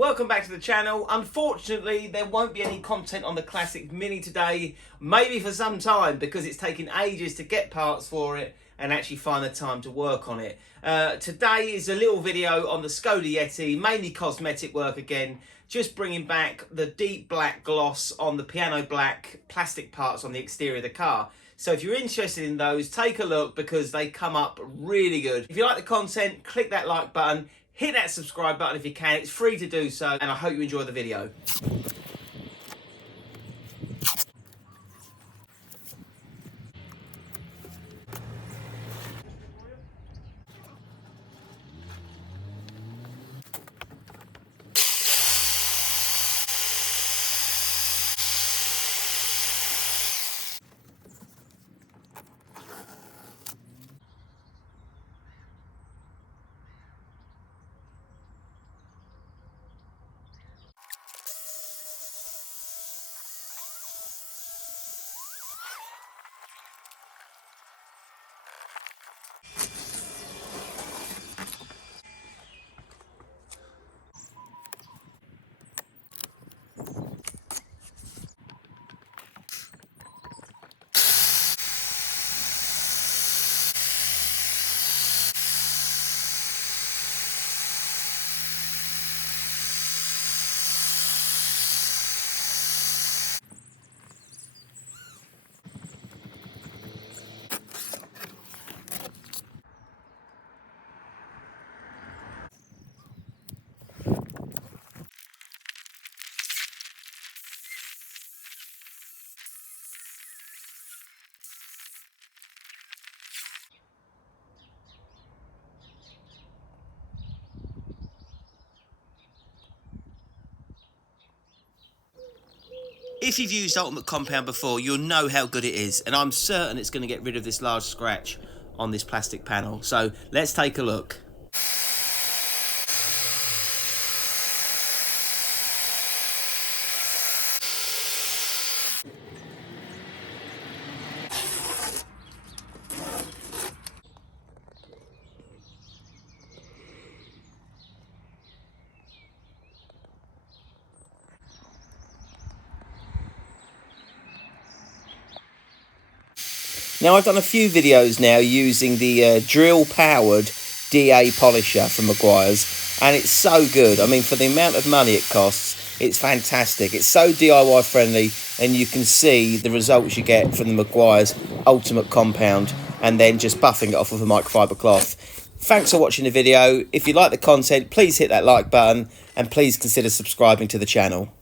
Welcome back to the channel. Unfortunately, there won't be any content on the Classic Mini today, maybe for some time, because it's taken ages to get parts for it and actually find the time to work on it. Today is a little video on the Skoda Yeti, mainly cosmetic work again, just bringing back the deep black gloss on the piano black plastic parts on the exterior of the car. So if you're interested in those, take a look because they come up really good. If you like the content, click that like button. Hit that subscribe button if you can, it's free to do so, and I hope you enjoy the video. If you've used Ultimate Compound before, you'll know how good it is, and I'm certain it's going to get rid of this large scratch on this plastic panel. So let's take a look. Now, I've done a few videos now using the drill-powered DA polisher from Meguiar's, and it's so good. I mean, for the amount of money it costs, it's fantastic. It's so DIY friendly, and you can see the results you get from the Meguiar's Ultimate Compound, and then just buffing it off with a microfiber cloth. Thanks for watching the video. If you like the content, please hit that like button, and please consider subscribing to the channel.